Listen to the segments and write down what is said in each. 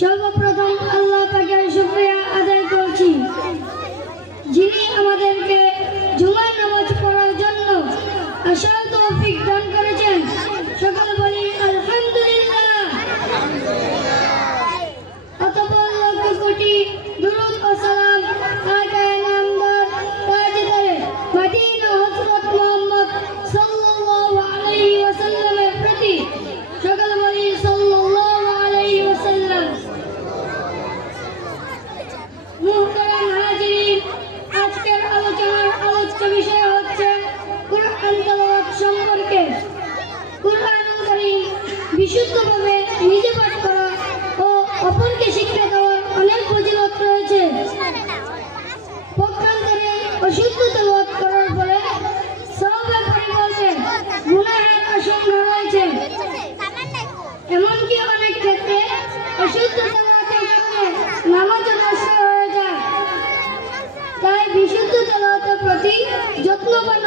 সর্বপ্রথম আল্লাহ পাকের শুক্রিয়া আদায় করছি। যিনি আমাদেরকে জুমার নামাজ পড়ার জন্য আশা তৌফিক দান করেছেন। সকল Look বিশুদ্ধ জলতা প্রতি যত্নবান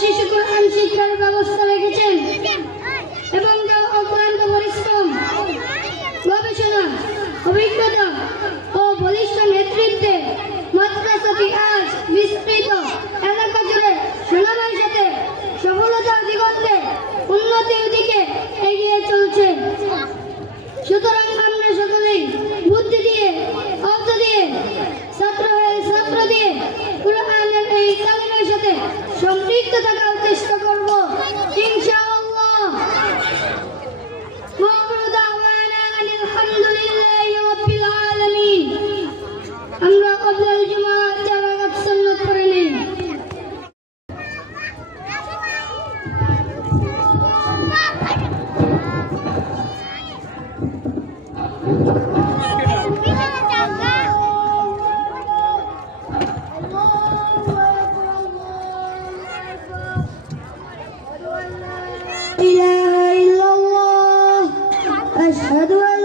শিশু কোরআন শিক্ষার ব্যবস্থা রেখেছেন। এবং অক্লান্ত পরিশ্রম গবেষণা অভিজ্ঞতা How do I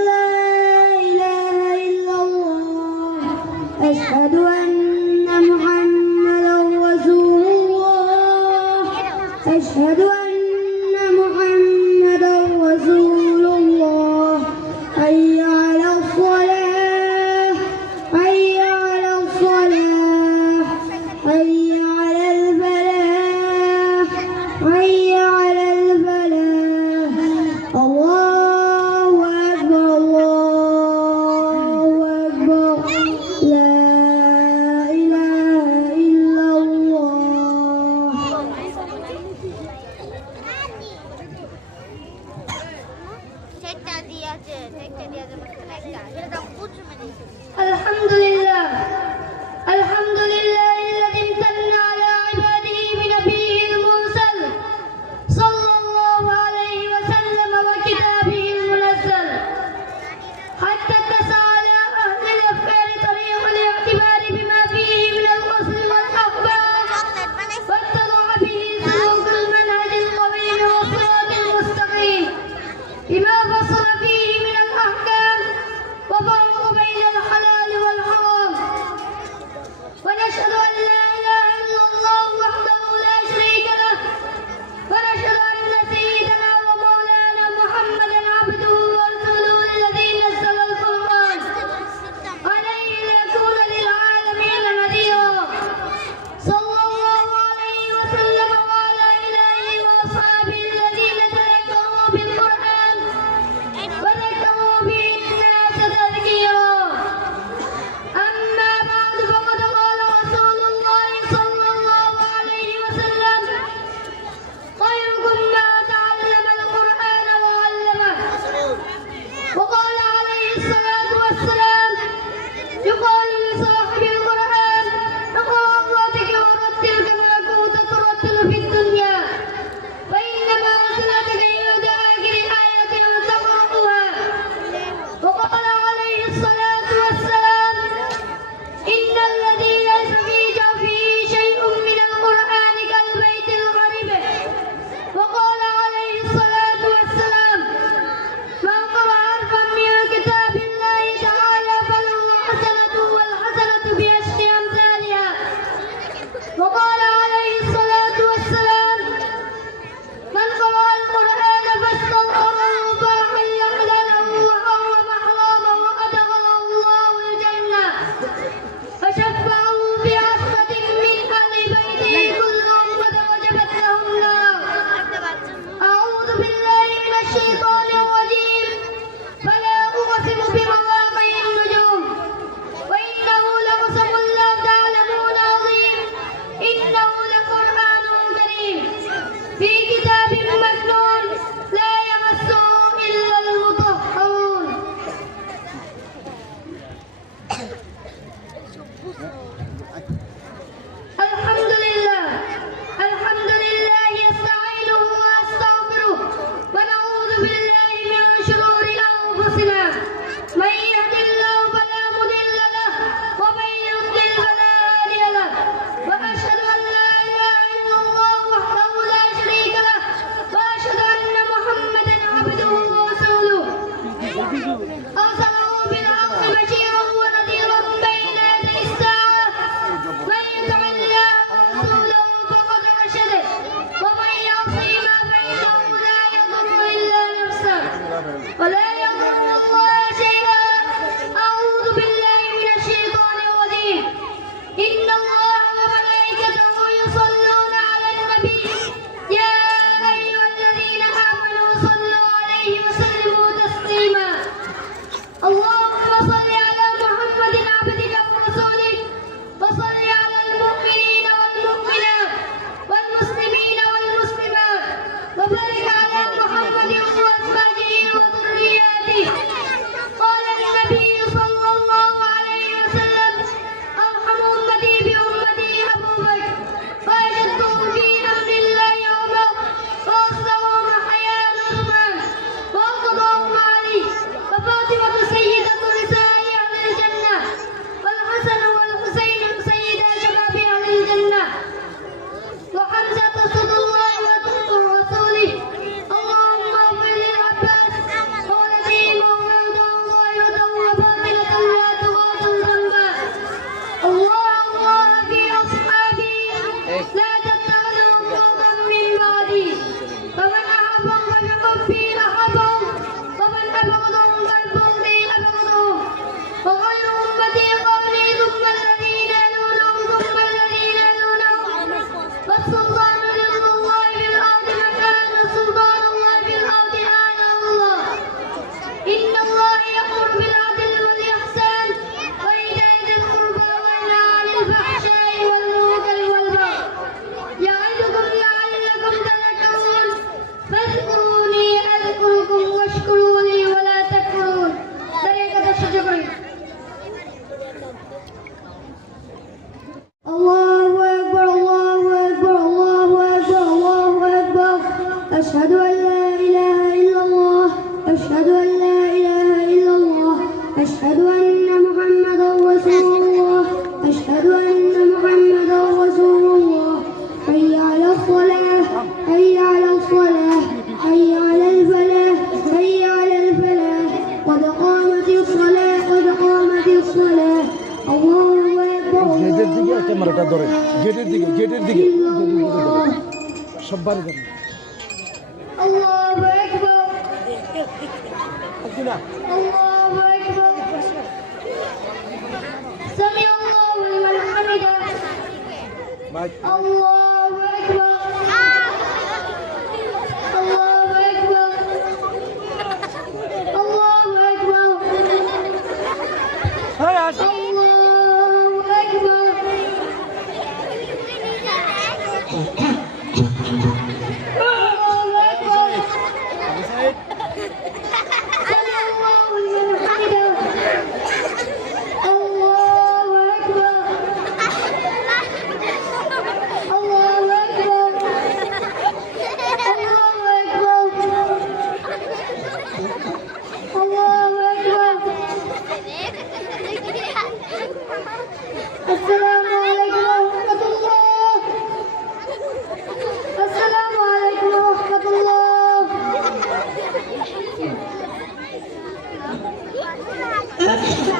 Shadow. Tuna. Allahu Akbar. Sami Allahu liman hamidah. Allah Let's go.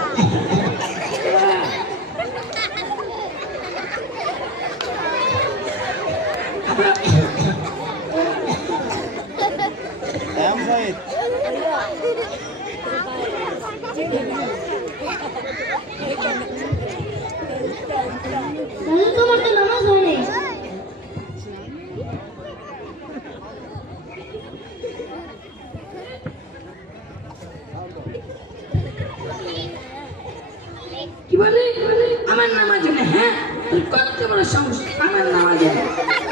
বড় আমার নামাজে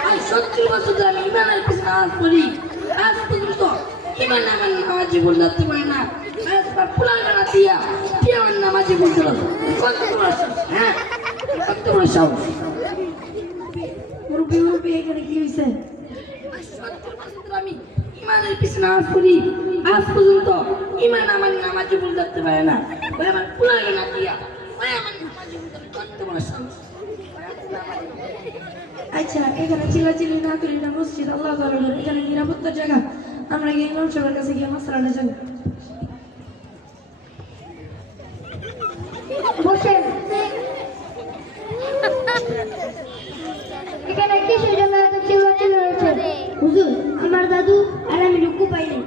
আর সত্তর বছর আমি ইমানের পিছনে করি। আজ পর্যন্ত ইমান আমার নামাজে বলে যাতে না। পুলার গানা দিয়া আমার নামাজে বলতে পারব হ্যাঁ? কত বড় সাহস। আমি ইমানের পিছনে করি। আজ পর্যন্ত ইমান আমার নামাজে বলে যাতে পারে না। ওই আমার দিয়া, ওই আমার নামাজে বলতে কত বড় সাহস। বলতে আচ্ছা এখানে চিল্লাচিল্লি না করি না মসজিদ, আল্লাহ এখানে নিরাপত্তার জায়গা। আমরা গিয়ে ইমাম সাহেবের কাছে গিয়ে মাসলাটা যাব। আমার দাদু আর আমি রুকু পাইনি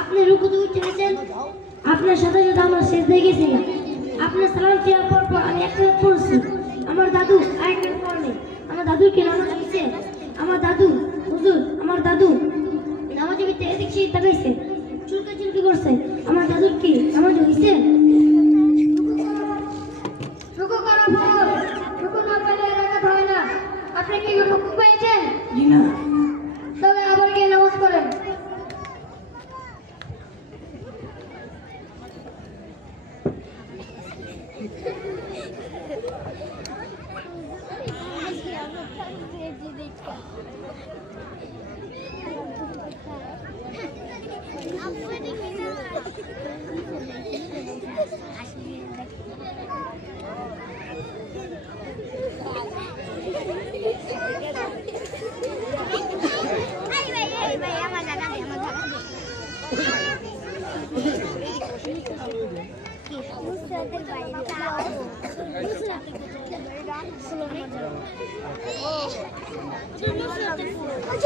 আপনি রুকু তো আপনার সাথে সাথে আমার শেষ দিয়ে আপনার সালাম ফিরার পর আমি আমার দাদু আরেকটা পড়নি আমার দাদুর কি আমার দাদু, হুজুর, আমার দাদু। নামাজ ভিতরে সেই তাকাইছে চুলকা চুলকি করছে। আমার দাদুর কি নামাজ হয়েছে রুকু করা ফরজ রুকু না পেলে রাখাত হয় না আপনি কি রুকু পেয়েছেন জি না তবে আবার গিয়ে নামাজ পড়েন এই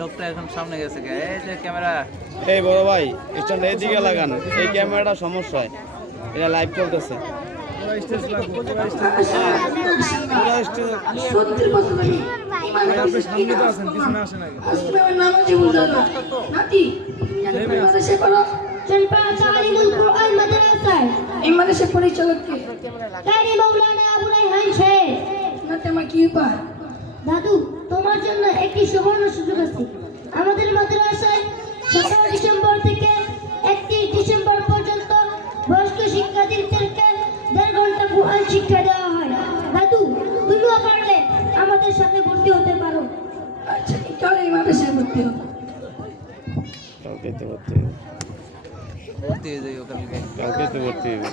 লোকটা এখন সামনে গেছে? এই যে ক্যামেরা। এই বড় ভাই স্ট্যান্ড এইদিকে লাগান। এই ক্যামেরাটা সমস্যা। হয়। এটা লাইভ চলতেছে এই মাদ্রাসা দাদু তোমার জন্য একটি সুবর্ণ সুযোগ আছে। আমাদের মাদ্রাসায় সতেরো ডিসেম্বর থেকে একটি ডিসেম্বর পর্যন্ত বয়স্ক শিক্ষার্থীদেরকে দেড় ঘণ্টা কোরআন শিক্ষা দেওয়া হয়। দাদু তুমিও পারলে আমাদের সাথে ভর্তি হতে পারো। আচ্ছা চলো এই মাদ্রাসায় ভর্তি হব। কালকে তো ভর্তি ভর্তি হয়ে যাই ওখানে কালকে তো ভর্তি হবে।